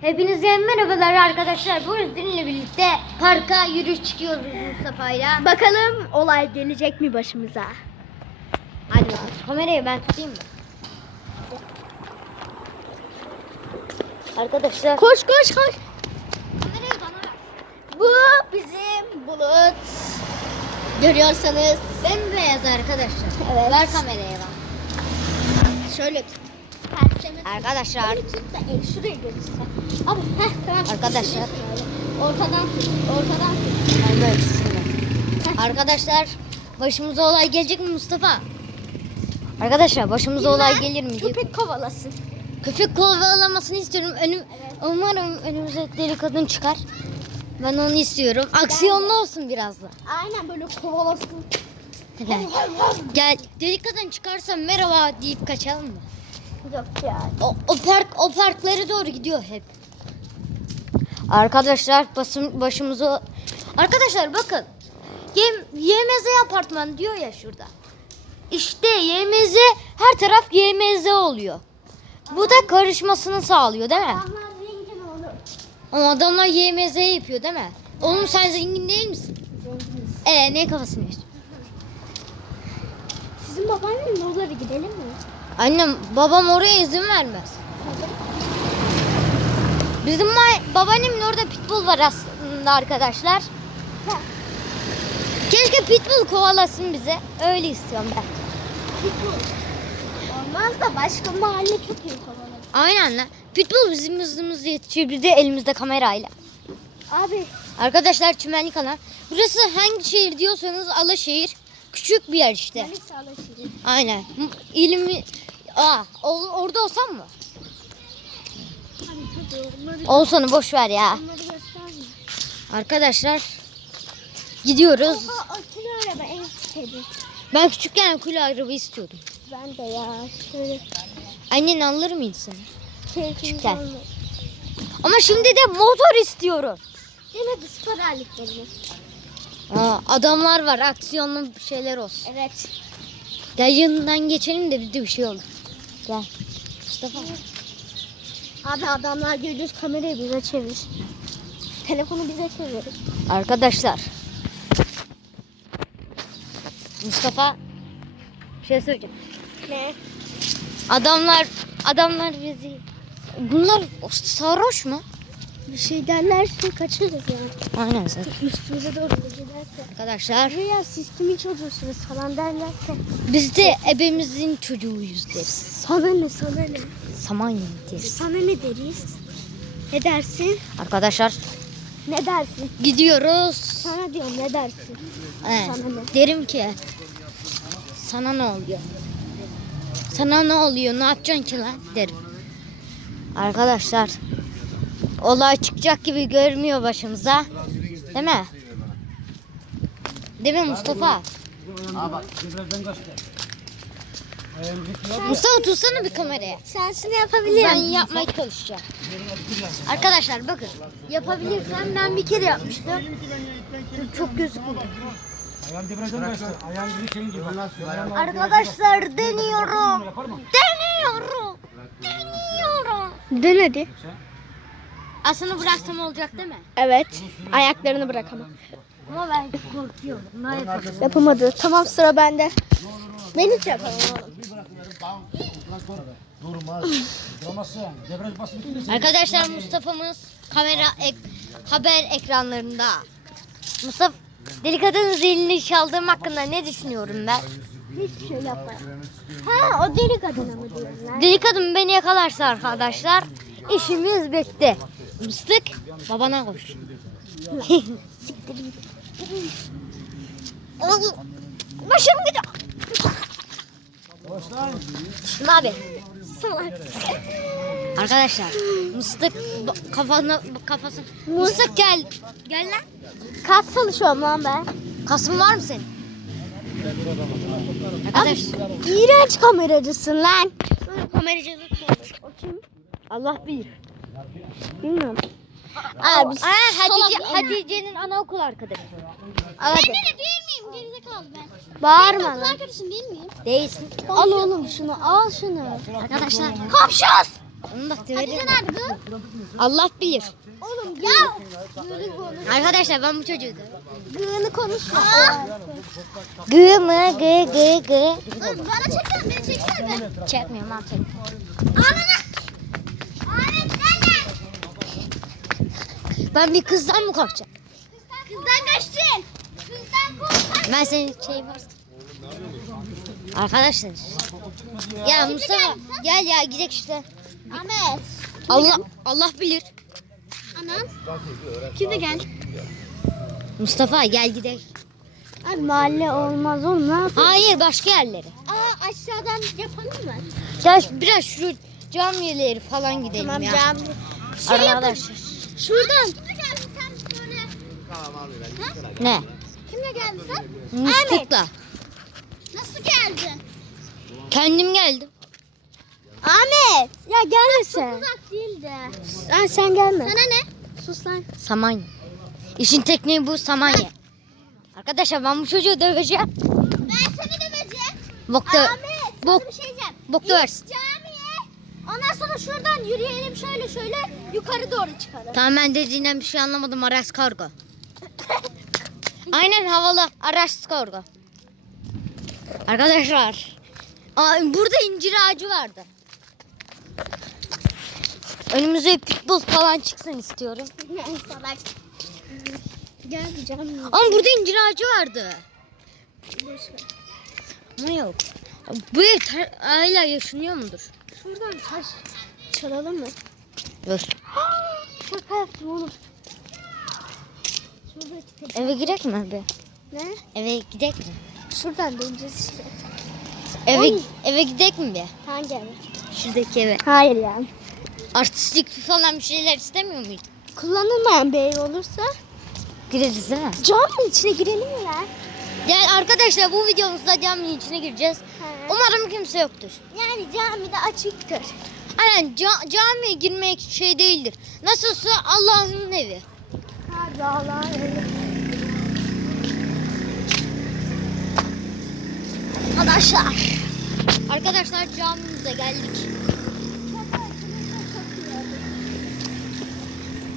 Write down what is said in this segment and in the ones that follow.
Hepinize merhabalar arkadaşlar. Bu sizinle birlikte parka yürüyüş çıkıyoruz Mustafa'yla. Bakalım olay gelecek mi başımıza? Hadi bakalım. Kamerayı ben tutayım mı? Arkadaşlar. Koş koş koş. Kamerayı bana ver. Bu bizim bulut. Görüyorsanız Bembeyaz arkadaşlar. Evet. Ver kameraya bak. şöyle tut. Arkadaşlar. Şöyle tut da el şuraya götürsen. Abi heh tamam. Arkadaşlar. Ortadan tut. Ortadan tut. Ben böyle tutayım. Arkadaşlar başımıza olay gelecek mi Mustafa? Arkadaşlar başımıza olay gelir mi. Köpek kovalasın. Köpek kovalamasını istiyorum. Önüm, Umarım önümüze deli kadın çıkar. Ben onu istiyorum. Aksiyonlu olsun biraz da. Aynen böyle kovalasın. Hele. Gel deli kadın çıkarsa merhaba deyip kaçalım mı? Yok ya. O, o park o parklara doğru gidiyor hep. Arkadaşlar basım başımıza Arkadaşlar bakın. Yem, YMZ apartman diyor ya şurada. İşte YMZ her taraf YMZ oluyor. Bu da karışmasını sağlıyor değil mi? Adamlar zengin olur. Ama adamlar YMZ yapıyor değil mi? Oğlum sen zengin değil misin? Zenginiz. Ee ne kafasını yiyorsun? Sizin babaannenin oralara gidelim mi? Annem babam oraya izin vermez. Bizim babaannemin orada pitbull var aslında arkadaşlar. Ha. Keşke pitbull kovalasın bize. Öyle istiyorum ben. Pitbull. Olmaz da başka mahalle köpeği kovalar. Aynen lan. Pitbull bizim hızımızı yetişiyor. Bir de elimizde kamerayla. Abi Arkadaşlar çimenlik alan. Burası hangi şehir diyorsanız Alaşehir. Küçük bir yer işte. Melis Alaşehir. Aynen. İlmi... Aa, ol- orada olsam mı? Olsanı boş ver ya. Arkadaşlar gidiyoruz. Oha akülü araba en sevdiğim. Ben küçükken akülü araba istiyordum. Ben de ya şöyle Annen alır mıydı seni? Küçükken. Ama şimdi de motor istiyorum. Yine de spor aletlerini. Aa, adamlar var aksiyonlu bir şeyler olsun. Evet. Gel yanından geçelim de bir de bir şey olur. Gel. Mustafa. Abi adamlar geliyor kamerayı bize çevir. Telefonu bize çevir. Arkadaşlar. Mustafa. Bir şey söyleyeceğim. Ne? Adamlar adamlar bizi Bunlar sarhoş mu? Bir şey derlerse kaçırırız yani. Aynen sen. Üstümüze doğru giderse. Arkadaşlar Rüya siz kimin çocuğusunuz falan derlerse. biz de ebemizin çocuğuyuz deriz. Sana ne sana ne? Saman deriz. Sana ne deriz? Ne dersin? Arkadaşlar Ne dersin? gidiyoruz. Sana diyorum ne dersin? He, Sana ne? derim ki sana ne oluyor? Sana ne oluyor? Ne yapacaksın ki lan? Derim. Arkadaşlar olay çıkacak gibi görmüyor başımıza. Değil mi? Değil mi Mustafa? Mustafa tutsana bir kameraya. Sensin Ben yapabilirim. yapmaya çalışacağım. Arkadaşlar bakın. Yapabilirsem ben bir kere yapmıştım. Dur, Çok gözükmüyor. Arkadaşlar deniyorum. Deniyorum. Deniyorum. Dön hadi. Aslında bıraksam olacak değil mi? Evet. Ayaklarını bırak ama. Ben korkuyorum. Ne yapayım? Yapamadı. Tamam sıra bende. Ben hiç yapamam basıp bitirirsin. Arkadaşlar Mustafa'mız kamera ek, haber ekranlarında. Mustafa deli kadın zilini çaldığım hakkında ne düşünüyorum ben? Hiçbir şey yapmam. Ha o deli kadına mı diyorsun? Deli kadın beni yakalarsa arkadaşlar işimiz bitti. Mıstık babana koş. Başım gidiyor. Düştüm abi. Salak. Arkadaşlar mıstık kafana kafası. Mıstık gel. Gel lan. Kas çalışıyorum lan ben. Kasım var mı senin? Arkadaş. İğrenç kameracısın lan. Kameracılık mı olur? O kim? Allah bilir. Bilmiyorum. Abi, Abi, Hatice. Hatice'nin anaokul arkadaşı. Al hadi. değil miyim? Gerizekalı ben. Bağırma lan. arkadaşın değil miyim? Değilsin. Al oğlum şunu al şunu. Arkadaşlar. Onu da Hatice severim. nerede? Allah bilir. Oğlum ya. Gığını konuş. Arkadaşlar ben bu çocuğu da. Gığını konuşma. Gı mı gı gı gı. Bana çeksene beni çeksene be. Çekmiyorum al çek. Ananı. Ahmet nerede? Ben bir kızdan mı korkacağım? Kızdan kaçtın. Kızdan korkma. Ben senin şey var. Arkadaşlar. Ya Mustafa gel ya gidelim işte. Ahmet. Allah Allah bilir. Anan. Kim de gel. Mustafa gel gidelim. Abi mahalle olmaz oğlum ne yapayım? Hayır başka yerlere. Aa aşağıdan yapalım mı? Gel biraz şu camiyeleri falan gidelim Tamam ya. cami. Şey. Arkadaşlar. Şuradan. Kimle geldin sen böyle? Ne? Kimle geldin sen? Muslukla. Nasıl geldin? Kendim geldim. Ahmet. Ya gelme sen. Çok uzak değildi. Sen, sen gelme. Sana ne? Sus lan. Samanya. İşin tekniği bu samanya. Arkadaşlar ben bu çocuğu döveceğim. Ben seni döveceğim. Bokta, Ahmet. Sana bok, bir şey diyeceğim. bok döversin. Camiye. Ondan sonra şuradan yürüyelim şöyle şöyle yukarı doğru çıkalım. Tamam ben dediğinden bir şey anlamadım. Aras kargo. Aynen havalı. Aras kargo. Arkadaşlar. Aa, burada incir ağacı vardı. Önümüze pitbull falan çıksın istiyorum. Salak. Gel. Ama burada incir ağacı vardı. Ama yok. Bu ev hala yaşanıyor mudur? Şuradan taş çalalım mı? Yok. Şaka yaptım oğlum. Eve girek mi abi? Ne? Eve gidek mi? Şuradan döneceğiz işte. Eve Oy. eve gidek mi bir? Hangi eve? Şuradaki eve. Hayır ya. Artistik falan bir şeyler istemiyor muyuz? Kullanılmayan bir ev olursa Gireriz değil mi? camın içine girelim mi lan? Yani arkadaşlar bu videomuzda caminin içine gireceğiz. Umarım kimse yoktur. Yani camide açıktır. Aynen ca- camiye girmek şey değildir. Nasılsa Allah'ın evi. Emanet. Arkadaşlar. Arkadaşlar camimize geldik.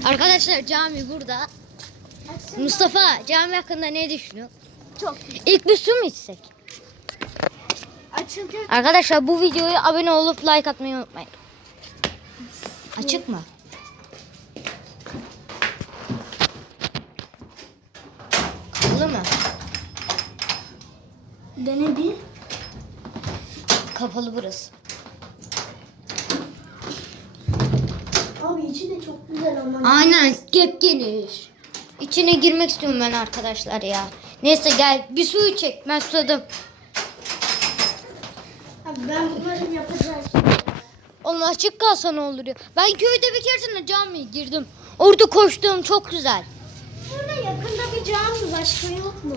Arkadaşlar cami burada. Mustafa cami hakkında ne düşünüyor? Çok İlk bir su mu içsek? açıldı. Arkadaşlar bu videoya abone olup like atmayı unutmayın. Açık mı? Mı? Dene bir. Kapalı burası. Abi içi de çok güzel ama. Aynen gep geniş. İçine girmek istiyorum ben arkadaşlar ya. Neyse gel bir su içek. Ben susadım. Abi ben bunları yapacağım. Oğlum açık kalsa ne olur ya. Ben köyde bir keresinde camiye girdim. Orada koştum çok güzel. Burada yakında bir cami başka yok mu?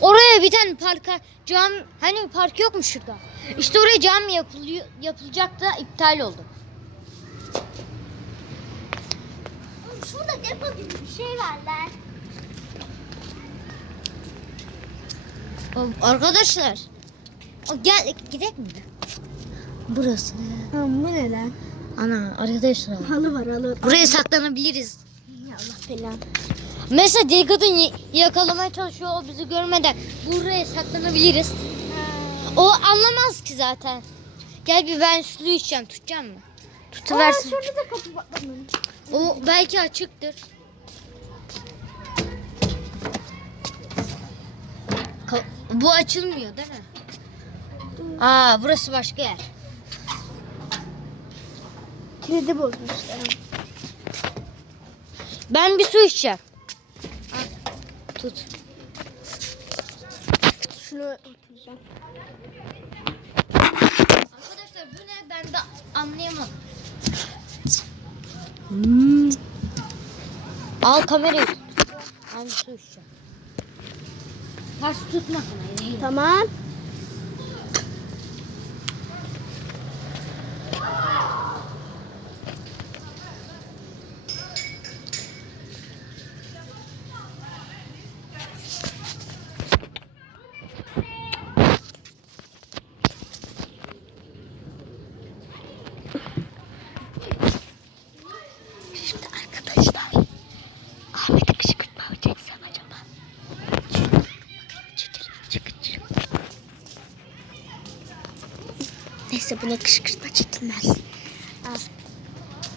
Oraya bir tane parka cam hani park yok mu şurada? İşte oraya cami yapılıyor yapılacaktı iptal oldu. Oğlum şurada depo gibi bir şey var lan. Arkadaşlar. Gel gidelim mi? Burası. Ha, bu ne lan? Ana arkadaşlar. Halı var halı. Buraya saklanabiliriz. Ya Allah belanı. Mesela y- yakalamaya çalışıyor o bizi görmeden. Buraya saklanabiliriz. O anlamaz ki zaten. Gel bir ben su içeceğim. Tutacağım mı? Aa, Tutuversin. şurada da kapı var. O belki açıktır. Ka- Bu açılmıyor değil mi? Aa burası başka yer. Kilidi bozmuşlar. Ben bir su içeceğim. Tut. Şunu. Arkadaşlar bu ne ben de anlayamadım. Hmm. Al kamerayı. Ben su içeceğim. Ters tutma kamerayı. Tamam. Yine kışkırtma çekilmez.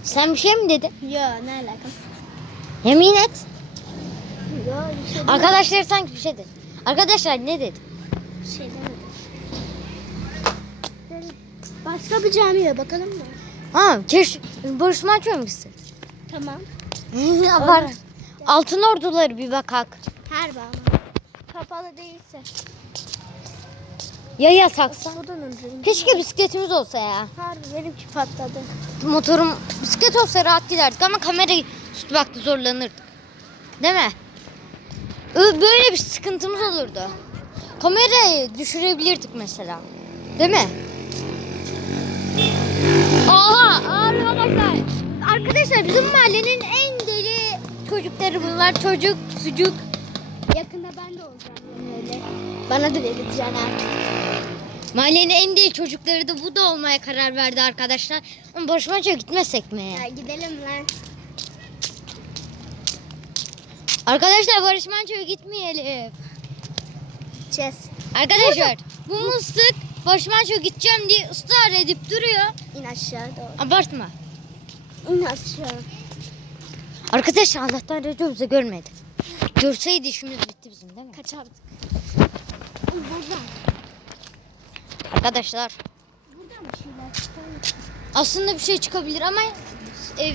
Sen bir şey mi dedin? Yo ne alaka? Yemin et. Yo bir şey, Arkadaşlar sanki bir şey dedi. Arkadaşlar ne dedi? bir şey demedim. Başka bir camiye bakalım mı? Ha, keş Barış Manço mu gitsin? Tamam. Var. Altın orduları bir bakak. Her bağlı. Kapalı değilse. Ya önce. Keşke bisikletimiz olsa ya. Harbi benimki patladı. Motorum bisiklet olsa rahat giderdik ama kamerayı tutmakta zorlanırdık. Değil mi? Böyle bir sıkıntımız olurdu. Kamerayı düşürebilirdik mesela. Değil mi? Aa, arkadaşlar. Arkadaşlar bizim mahallenin en deli çocukları bunlar. Çocuk, sucuk. Yakında ben de olacağım öyle. Bana da vereceksin artık. Mahallenin en deli çocukları da bu da olmaya karar verdi arkadaşlar. Ama Barış Manço'ya gitmesek mi ya? Gidelim lan. Arkadaşlar Barış Manço'ya gitmeyelim. Çes. Arkadaşlar bu mıstık Barış Manço'ya gideceğim diye ısrar edip duruyor. İn aşağı doğru. Abartma. İn aşağı. Arkadaşlar Allah'tan bizi görmedi. Görseydi işimiz bitti bizim değil mi? Kaçardık. Buradan. Arkadaşlar bir şeyler aslında bir şey çıkabilir ama ev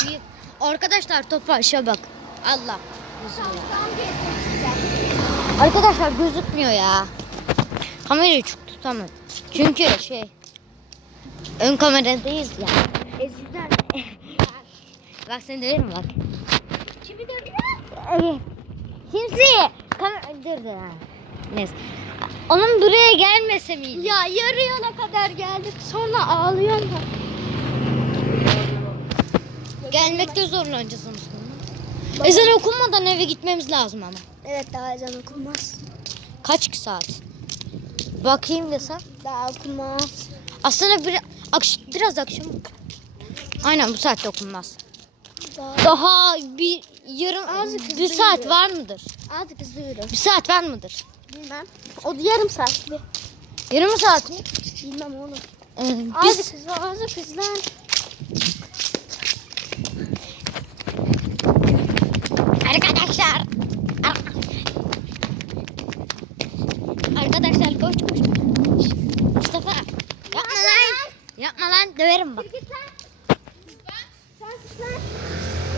Arkadaşlar topaşa bak. Allah. Arkadaşlar gözükmüyor ya. Kamerayı çok tutamadım. Çünkü şey ön kameradayız ya. Ezizler. Bak seni döverim bak. Kimi dövüyor? Evet. Kimse kamera dur dur. Neyse. Onun buraya gelmese miydi? Ya yarı yola kadar geldik sonra ağlıyorum da. Gelmekte zorlanacağız onun sonra. Ezan okunmadan eve gitmemiz lazım ama. Evet daha ezan okunmaz. Kaç saat? Bakayım desem. Daha okunmaz. Aslında bir, akş, biraz akşam. Aynen bu saatte okunmaz. Daha Daha bir yarım Azıcık bir saat var mıdır? hızlı yürü. Bir saat var mıdır? Bilmem. O yarım saatli. Yarım saat mi? Bilmem oğlum. Ee, biz hızlı, azıcık hızlı. Arkadaşlar. Arkadaşlar koş koş. Mustafa. Yapma lan. Yapma lan döverim bak.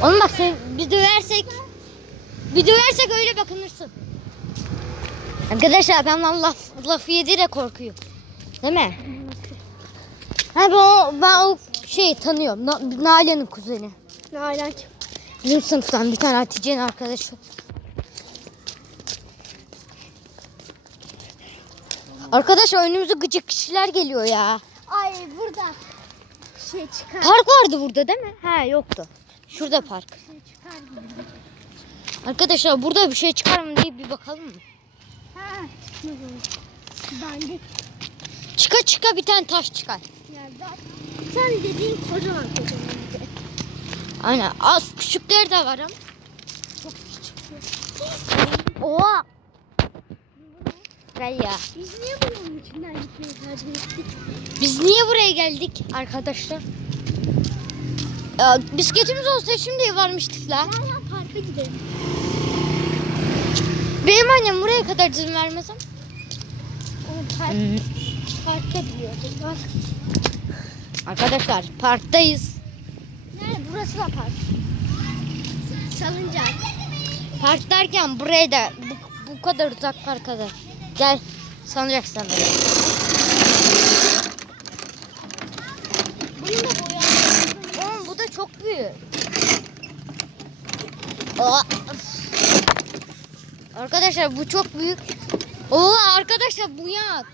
Oğlum bak sen biz döversek bir döversek öyle bakınırsın. Arkadaşlar adamdan laf, lafı yedi de korkuyor. Değil mi? Ha ben o, ben o şey tanıyorum. Na, Nalan'ın kuzeni. Ne alak? Bizim sınıftan bir tane Hatice'nin arkadaşı. Arkadaşlar önümüze gıcık kişiler geliyor ya. Ay burada şey çıkar. Park vardı burada değil mi? He yoktu. Şurada park. Şey. Arkadaşlar burada bir şey çıkar mı diye bir bakalım mı? Dandik. Çıka çıka bir tane taş çıkar. Ya zaten sen dediğin kocaman kocaman. Aynen az küçükleri de var ama. Çok küçük. Oha. Gel ya. Biz niye bunun içinden gitmeyi tercih ettik? Biz niye buraya geldik arkadaşlar? Ya, bisikletimiz olsa şimdi varmıştık la. Gel ya parka gidelim. Benim annem buraya kadar izin vermez ama. Oğlum park, parkta biliyordum bak. Arkadaşlar parktayız. Nerede? Burası da park. Salıncak. Park derken buraya da bu, bu kadar uzak parka da. Gel sanacak sanırım. Bunun da boyu Oğlum bu da çok büyük. Aa. Arkadaşlar bu çok büyük. Oo arkadaşlar bu yak.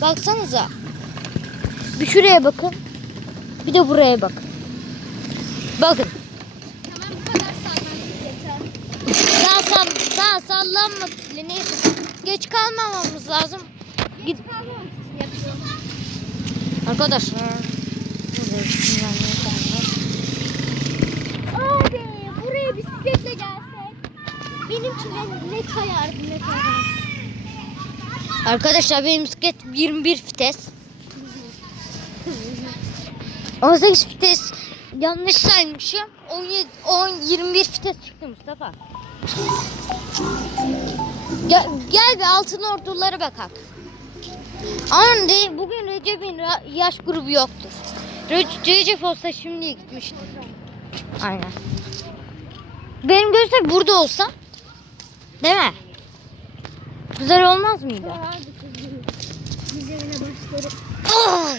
Baksanıza. Bir şuraya bakın. Bir de buraya bakın. Bakın. Daha, sall daha sallanma. Neyse. Geç kalmamamız lazım. Git. Arkadaşlar. Burada buraya bisikletle gelsek. Benim için ne, ne kayardı ne kayardı. Arkadaşlar benim bisiklet 21 vites. 18 vites yanlış saymışım. 17 10 21 vites çıktı Mustafa. Gel, gel bir altın ordulara bakalım. Ama de, bugün Recep'in yaş grubu yoktur. Re- Recep olsa şimdi gitmiştir. Aynen. Benim gözüm burada olsa değil mi? Güzel olmaz mıydı? Biz. Ah!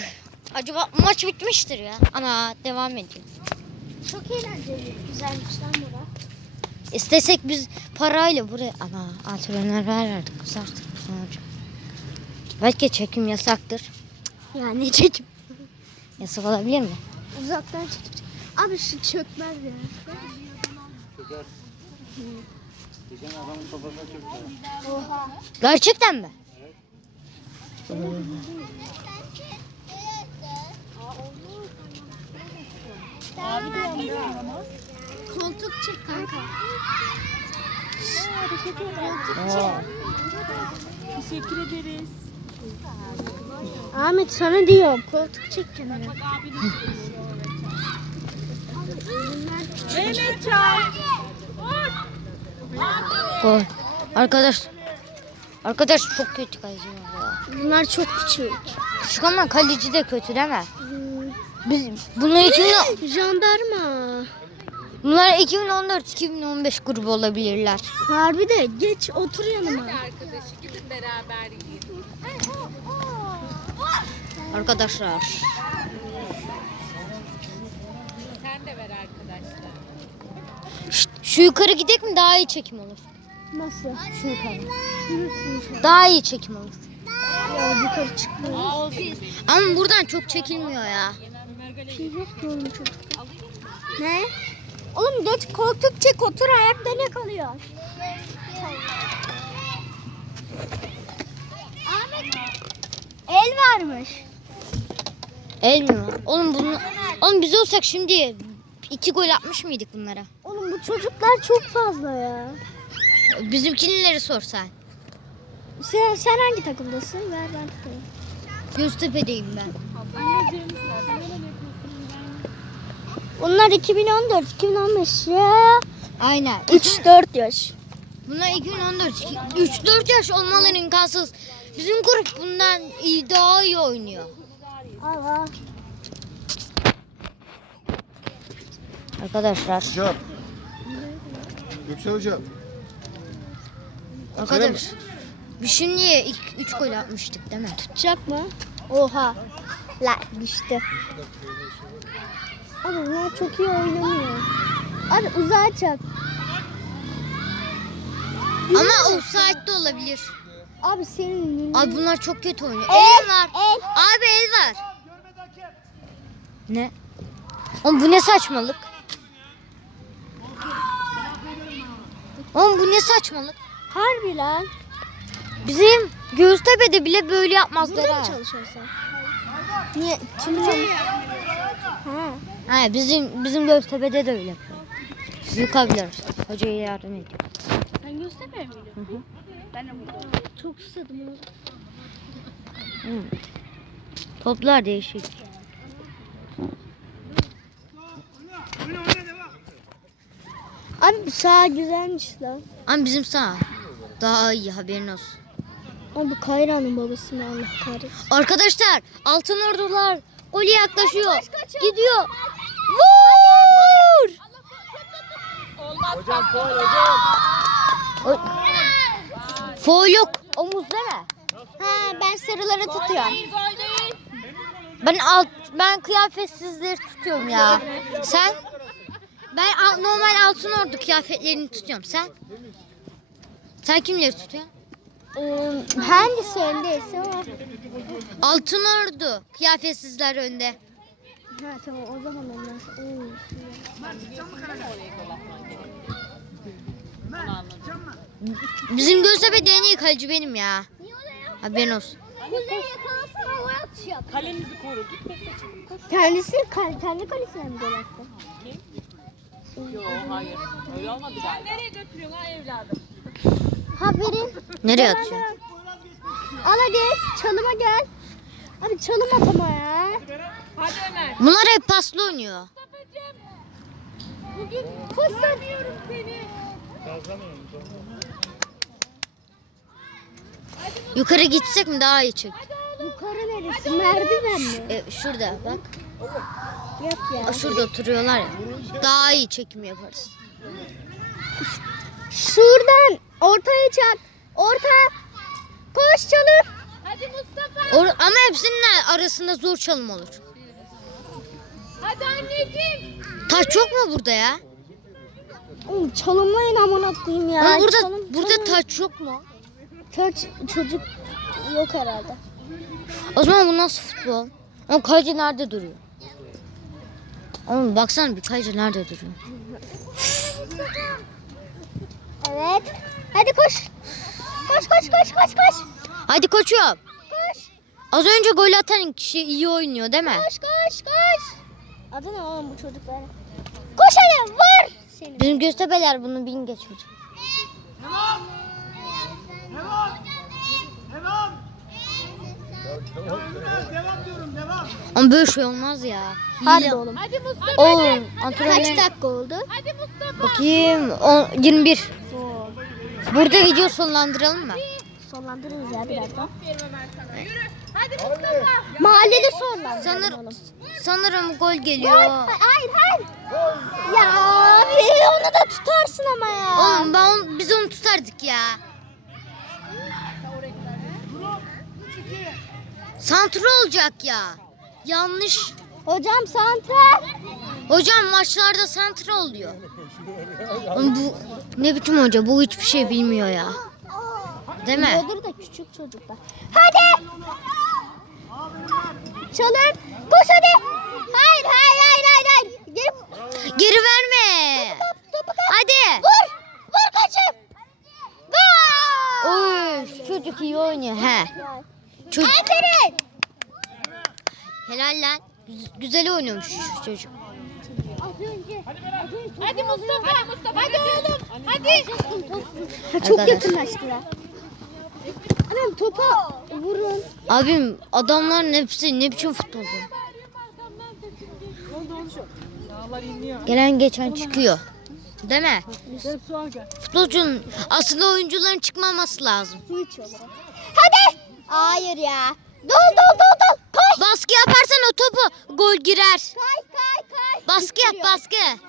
Acaba maç bitmiştir ya. Ana devam ediyor. Çok eğlenceli. Güzelmiş lan bura. İstesek biz parayla buraya ana antrenör vererdik olacak? Belki çekim yasaktır. Ya ne çekim? Yasak olabilir mi? Uzaktan çekim. Abi şu çökmez ya. Geçen adamın kafasına çöktü. Oha. Gerçekten mi? Koltuk çek kanka. Teşekkür ederiz. Ahmet sana diyorum. Koltuk çek kenara. Mehmetcan. Gol. Arkadaş. Arkadaş çok kötü kaleci ya. Bunlar çok küçük. Küçük ama kaleci de kötü değil mi? Biz bunlar 2000, Jandarma. bunlar 2014-2015 grubu olabilirler. Harbi de geç otur yanıma. Arkadaşı gidin beraber yiyin. Arkadaşlar. Sen de ver. Şşt, şu yukarı gidek mi daha iyi çekim olur. Nasıl? Şu yukarı. Daha iyi çekim olur. Ya yukarı çıkmıyor. Ama buradan çok çekilmiyor ya. Şey yok ki oğlum çocuk. Ne? Oğlum geç koltuk çek otur ayakta ne kalıyor? Ahmet el varmış. El mi var? Oğlum bunu Oğlum biz olsak şimdi iki gol atmış mıydık bunlara? Oğlum bu çocuklar çok fazla ya. Bizimkinileri sorsan. Sen, sen hangi takımdasın? Ver ben tutayım. Göztepe'deyim ben. Onlar 2014, 2015 ya. Aynen. 3-4 yaş. Bunlar 2014. 3-4 yaş olmaları imkansız. Bizim grup bundan iyi, daha iyi oynuyor. Allah. Arkadaşlar. Hocam. Yüksel hocam. Arkadaş. Biz şimdiye 3 gol atmıştık değil mi? Tutacak mı? Oha. La düştü. Abi bunlar çok iyi oynamıyor. Abi uzağa çak. Ama offside de olabilir. Abi senin Abi bunlar çok kötü oynuyor. El, El var. el. Abi el var. Ne? Oğlum bu ne saçmalık? Oğlum bu ne saçmalık? Harbi lan. Bizim Göztepe'de bile böyle yapmazlar Burada ha. mı çalışıyorsun? Niye? Kim? Ha. Ha, bizim bizim Göztepe'de de öyle yapıyor. Abiler hocaya yardım ediyor. Sen Göztepe miydin? Ben de. Çok susadım oğlum. Hı. Toplar değişik. Abi bu saha güzelmiş lan. Ama bizim sağ daha iyi haberin olsun. Abi bu Kayra'nın babası mı Allah kahretsin. Arkadaşlar altın ordular golü yaklaşıyor. Gidiyor. Vur! Hocam faul hocam. Foul yok. Omuz değil mi? Ha ben sarıları tutuyorum. Ben alt ben kıyafetsizleri tutuyorum ya. Sen? Ben al- normal altın ordu kıyafetlerini tutuyorum. Sen? Sen kimleri tutuyorsun? Hangisi öndeyse o. Altın ordu kıyafetsizler önde. Ha tamam o zaman onlar. Oo. Bizim Göztepe'de en iyi kaleci benim ya. Haberin olsun. Kuleyi yakalasana gol atacağım. Kalemizi koru. Git bekle çabuk koş. Kendisi kal, kendi kalesine mi gol attı? Yok hayır. Öyle olmadı galiba. Sen nereye götürüyorsun ha evladım? Haberin. Nereye atıyorsun? Al hadi çalıma gel. Abi çalım at ama ya. Hadi Ömer. Bunlar hep paslı oynuyor. Mustafa'cığım. Bugün kutlamıyorum seni. Yukarı gitsek mi daha iyi çek. Yukarı neresi? Merdiven mi? E, şurada bak. Yok ya. Şurada oturuyorlar ya. Daha iyi çekim yaparız. Şuradan ortaya çak. Orta. Koş çalır. Hadi Mustafa. Or- ama hepsinin arasında zor çalım olur. Hadi anneciğim. Taç yok mu burada ya? Oğlum çalınmayın amına koyayım ya. Ama burada Çalın- burada çalın. taç yok mu? Taç çocuk yok herhalde. O zaman bu nasıl futbol? O kaleci nerede duruyor? Oğlum baksana bir kaleci nerede duruyor? Evet. Hadi koş. Koş koş koş koş koş. Hadi koçum. Koş. Az önce gol atan kişi iyi oynuyor değil mi? Koş koş koş. Adı ne oğlum bu çocukların? Koş hadi vur. Seni. Bizim Göztepe'ler bunu bin geçecek. Ama böyle şey olmaz ya. Hadi oğlum. Hadi Mustafa. Oğlum Kaç antrenör. dakika oldu? Hadi Mustafa. Bakayım. On, 21. Burada video sonlandıralım mı? Sonlandırırız ya birazdan. Yürü. Hadi Mustafa. Mahallede sonlandıralım Sanır, oğlum. sanırım gol Gol. geliyor. Hayır hayır. Ya abi onu da tutarsın ama ya. Oğlum ben biz onu tutardık ya. Santra olacak ya. Yanlış. Hocam santra. Hocam maçlarda santra oluyor. Oğlum bu ne biçim hoca? Bu hiçbir şey bilmiyor ya. Değil mi? Biliyordur da küçük çocuklar. Hadi. Çalın. Koş hadi. Hayır hayır hayır hayır. hayır. Geri Geri verme. kap topu kap. Hadi. Vur. Vur koçum. Gol. Oy çocuk iyi oynuyor. He. Çocuk. Aferin. Helal lan. Güz- Güzel oynuyormuş şu çocuk. Az önce. Hadi Mustafa. Hadi Mustafa. Hadi oğlum. Hadi. Ha, çok Arkadaş. yakınlaştılar. Anam topa vurun. Abim adamların hepsi ne biçim futbol bu? Gelen geçen çıkıyor. Değil mi? Futbolcunun aslında oyuncuların çıkmaması lazım. Hadi. Hayır ya. Dol dol dol dol. Koş. Baskı yaparsan o topu gol girer. Kay kay kay. Baskı yap baskı.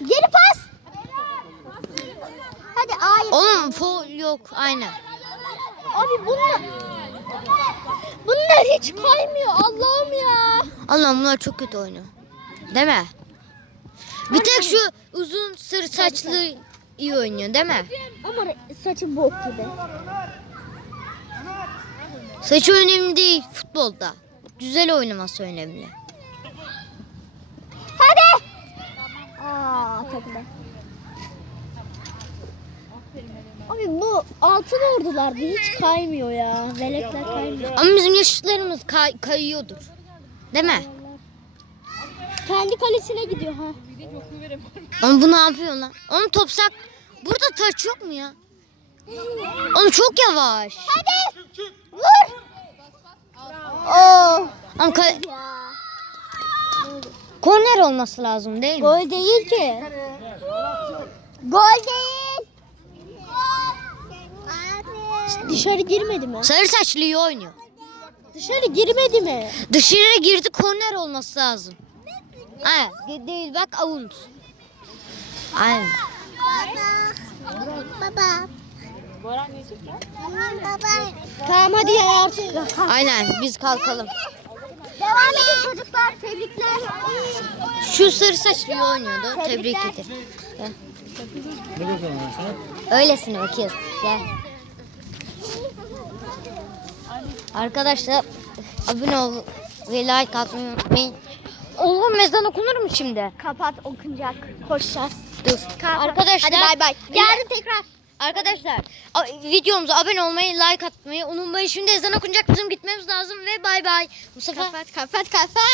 Geri pas. Hadi hayır. Oğlum foul yok aynen. Abi bunlar. Bunlar hiç kaymıyor Allah'ım ya. Allah'ım bunlar çok kötü oynuyor. Değil mi? Bir tek şu uzun sarı saçlı iyi oynuyor değil mi? Ama saçı bok gibi. Saçı önemli değil futbolda. Güzel oynaması önemli. Hadi. Aa takıda. Abi bu altın ordularda hiç kaymıyor ya. Velekler kaymıyor. Ama bizim yaşıtlarımız kay- kayıyordur. Değil mi? Kendi kalesine gidiyor ha. Ama bu ne yapıyor lan? Oğlum topsak burada taç yok mu ya? Oğlum çok yavaş. Hadi. Vur. Oh. Ama korner olması lazım değil mi? Gol değil ki. Gol değil. Dışarı girmedi mi? Sarı saçlı iyi oynuyor. Dışarı girmedi mi? Dışarı girdi korner olması lazım. Aynen. de- değil bak out. Aynen. Baba. Boran yiyecek ya. Baba. Tamam hadi ya artık. Aynen biz kalkalım. Devam edin çocuklar. Tebrikler. Şu sarı saçlı iyi oynuyordu. Tebrik ederim. Gel. Öylesine bakıyoruz. Gel. Arkadaşlar abone ol ve like atmayı unutmayın. Oğlum mezdan okunur mu şimdi? Kapat okunacak. Koşacağız. Dur. Arkadaşlar. Hadi bay bay. Yarın tekrar. Arkadaşlar videomuza abone olmayı, like atmayı unutmayın. Şimdi ezan okunacak bizim gitmemiz lazım ve bay bay. Mustafa. Kapat kapat kapat.